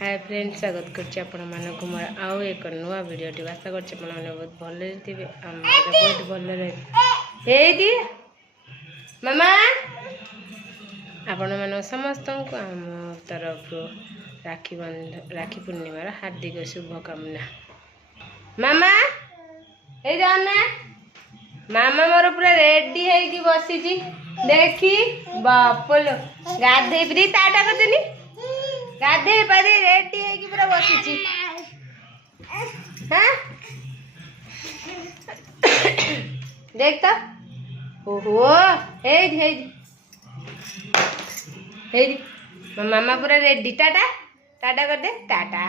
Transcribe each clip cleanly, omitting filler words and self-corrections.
Hi friend स्वागत करछि आपण मानक मोर आउ एक नुआ वीडियो टी आशा करछि आपण माने बहुत भले थिबे हम बहुत भले रहे एदी मामा आपण माने समस्त को हम तरफ राखी पूर्णिमा हार्दिक शुभकामना। मामा ए जाना मामा मोर पूरा रेडी है कि बसी जी देखी बापलो गाधे भी टाटा करदेनी गाधे पारी रेडी है कि पूरा बसी हाँ देख तो ओहो हे मो मामा पूरा रेडी टाटा टाटा कर दे टाटा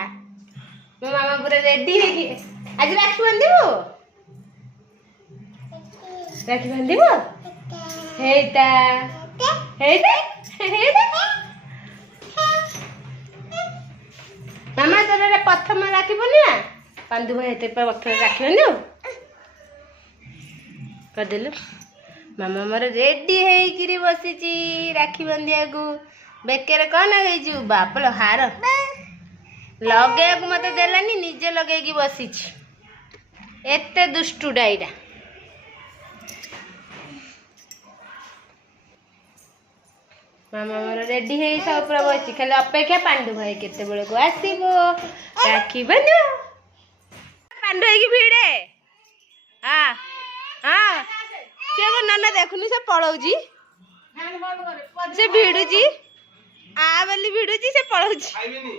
मो मामा पूरा रेडी है कि आज राखी बांधिबो हेता हेता हेता मामा तोरे प्रथम राखी बनिया बांधु भाई हेते प्रथम राखी बांधु कर देलु मामा मोर रेडी है कि बसीची राखी बांधिया को बेकेरे कौन गई बापलो हार लगे मत देलानी निजे लगे बसीची एते दुष्टुडा एटा मामा मोर रेडी है सब पूरा बसी खाली अपेक्षा पांडु भाई केते बेले को आसीबो राखी बांधो पांडु है कि भिड़े हां हां से को नन्ना देखुनी से पळौजी से भिडुजी आ बली भिडुजी से पळौजी खाइबेनी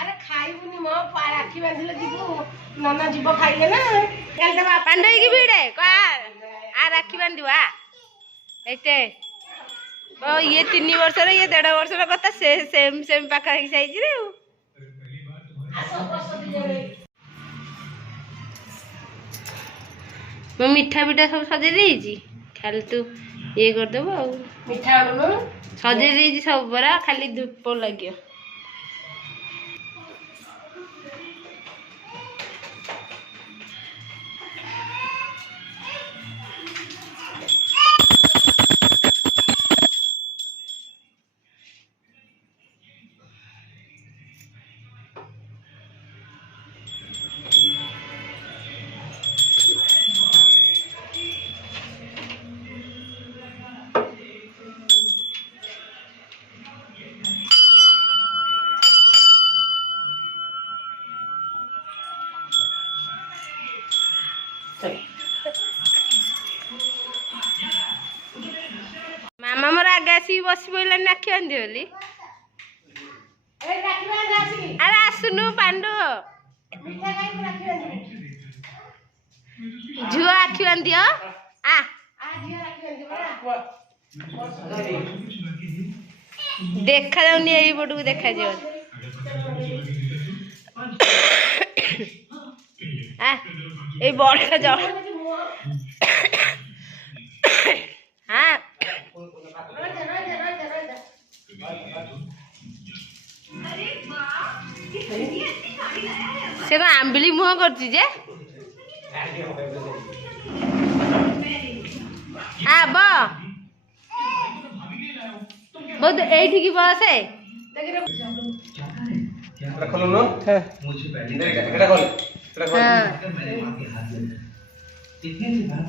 अरे खाइबुनी मो राखी बांधिले जीवो नन्ना जीवो खाइले ना चल दे पांडु है कि भिड़े का आ राखी बांधिवा एते ओ ये 3 वर्ष रे ये 1.5 वर्ष रे कथा सेम सेम पाखा ही साइज रे मैं मीठा बीटा सब सजे देजी खाली तू ये कर देबो आ मीठा सजे देजी सब बरा खाली धूप लागियो मामा मोर आगे आसी बस पड़ा राखी बांधि बोली अरे आसुनु पांडु झुआ आखि बांधि आ देखा जाऊनी यही पटू देखा जाओ ए बड़ा जाओ हाँ से आंबिली मुह कर बहुत एठी की बस है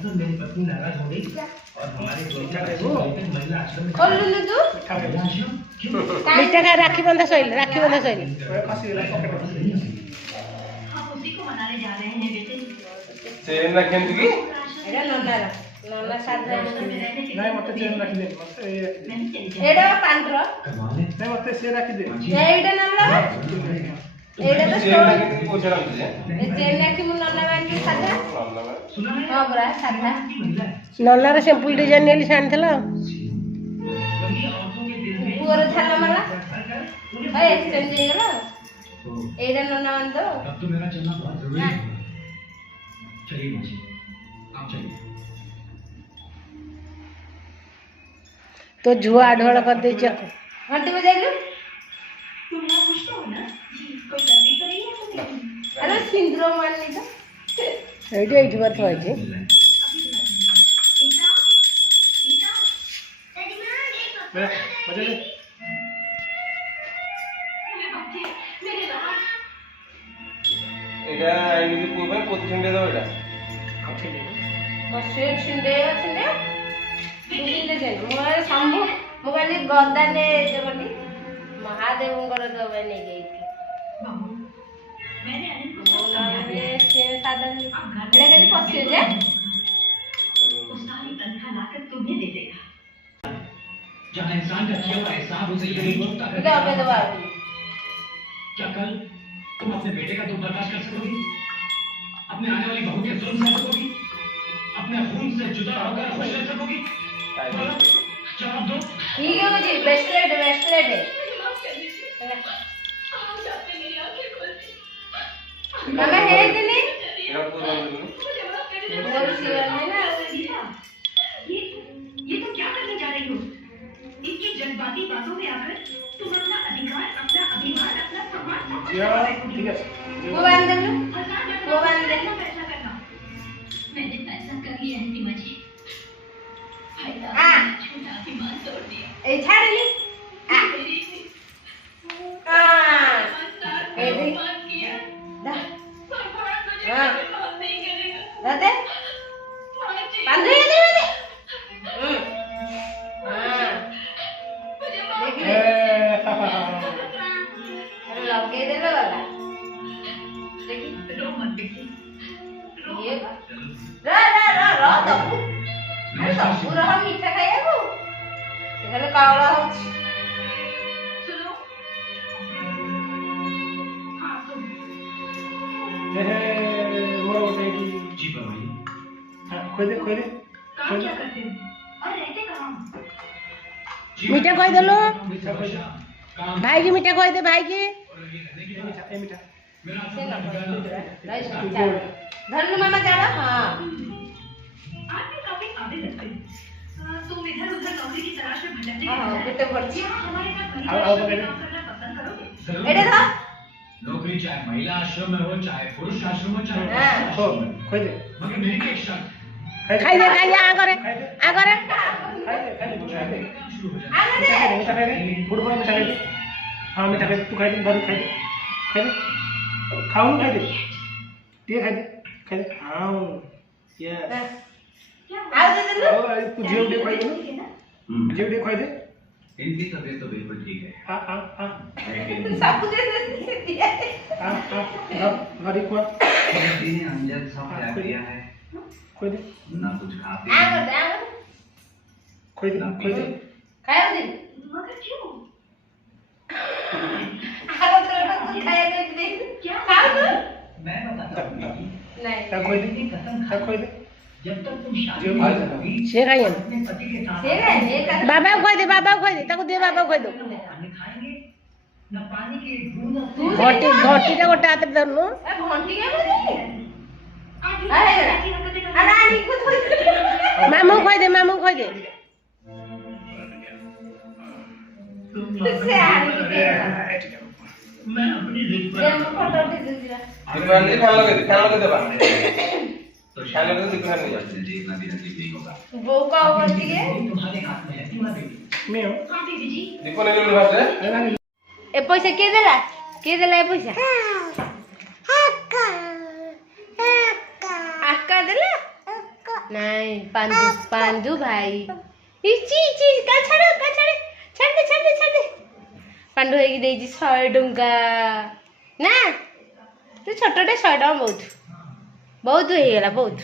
मेरी पत्नी नाराज हो गई और हमारे मीठा का राखी बंधा सही राखी बंधा सही उसी को मनाने जा रहे हैं बेटे चेन रखें की एडा नन्ना सादा नहीं मत चेन रख दे एडा पांड्रो नहीं मत से रख दे एडा नन्ना एडा तो चेन पूछ रहा हूं ए चेन रखी मु नन्ना बांधी सादा हां बरा सादा नन्ना रे सिंपल डिजाइन नेली सान थला पूरा छाला माला ए चेंज हो गया एडा नन्ना बंदो अब तो मेरा चलना बहुत जरूरी है चलिए मुझे आप चलिए तो जुआ ढोल कर दे घंटी बजाइलु तुम ना खुश हो ना कोई गलती करी है अरे सिंदूर मान ली तो एडी एडी बात होई जे बजा ले এটা এমনি পুরো প্রতি ছুঁড়ে দাও এটা বসে ছুঁড়ে ছুঁড়ে ছুঁড়ে দেন মোর সম্ভব ମୁଁ କହିଲି ଗଦାନେ ଦେବନି ମହାଦେବଙ୍କର ଦବା ନେଇଯାଇଥିଲି ଏଇଟା ଖାଲି ପଶିବ ଯେ जहाँ इंसान का किया हुआ एहसान उसे यही चुकता है क्या कल तुम अपने बेटे का दुख बर्दाश्त कर सकोगी अपने आने वाली बहू के जुल्म सह सकोगी अपने खून से जुदा होकर खुश रह सकोगी जवाब दो ठीक है मुझे ब्रेसलेट ब्रेसलेट है मामा है दिने এটা পুরো मोर सिवन में ना ये तुम क्या करने जा रही हो? इनकी जज्बाती बातों में आकर तुम अपना अधिकार, अपना अभिमान, अपना सम्मान ঠিক আছে वो बांध लो वो बांध दे फैसला करना। मैंने फैसला कर लिया है सीमा जी। हाँ। छोटा अभिमान तोड़ दिया। ए छाड़ ली हां ए दे दा हां दादे बांध दे दे हां देख ले लगे दे लो वाला देखी रो मत बेटी। ये रा दबु अरे दबु रह मीठा खाइबो सेखाने कावला होछि सुनो। हाँ सुन। মোড় উঠাই जी भाई खोल दे काम क्या करते हो? और रहते कहाँ? मीठा खोई दे लो মিঠা खोल दे काम भाई की मीठा खोई दे भाई की ए मिठा मेरा धरनु मामा चाड़ा हां आप भी काफी काबिल लगते हो। तुम इधर उधर नौकरी की तलाश में भटकने के हां बजाय कितने बढ़ती यहाँ हमारे साथ आओ, आओ, परिवार में पकड़े। काम करना पसंद करोगे? एडे था नौकरी चाहे महिला आश्रम में हो चाहे पुरुष आश्रम हो चाहे हाँ। पुरुष आश्रम में खोल दे मगर मेरी भी एक शर्त खाई दे आ करे खाई दे आ करे खाई दे खाई दे शुरू हो जाए आ दे मीठा खाई दे गुड़ मिठा खाई दे हाँ मीठा खाई दे तू खाई दे दारू खाई दे खाओ खाई दे ये खाई दे हाँ यस आ दे दे लो तू जीव दे खाई दे जीव दे खाई दे इनकी तबीयत तो बिल्कुल ठीक है हाँ हाँ हाँ लेकिन सब कुछ दे दिया हाँ हाँ गाड़ी को पति ने अमजद सब त्याग दिया है खोई दे ना कुछ खाते आ कर खोई दे खाया दे मगर क्यों? आ तो खाया दे दे क्या खाओ तो मैं बताता हूँ बेटी, नहीं क्या खोई दे मेरी कसम क्या खा खोई दे जब तक तुम जो शादी भाई नहीं करोगी, से खाइए अपने पति के साथ से है ये कर बाबा को खोई दे ताको दे बाबा को दो न खाने खाएंगे न पानी की एक बूंद घोटी घोटीटा गोटे हाथ में धरनु ए घंटी के बोली अरे रानी को खोई दे मामू खोई दे से आ मैं अपनी जिद पर ये फोटो दे दिया दिखवाने फैन लगे दे बा तो फैन लगे दे दिखवाने जीतना भी नसीब नहीं होगा वो का होती है तुम्हारे हाथ में है सीमा देवी मैं हाँ बीबी जी। दिखवाने जो निवास है ए पैसा के देला ए पैसा आका देला नहीं पांडू भाई इची का छाड़ पांडू है कि देजी 100 टंका ना तू छोटटे 100 टका बहुत हो गला बहुत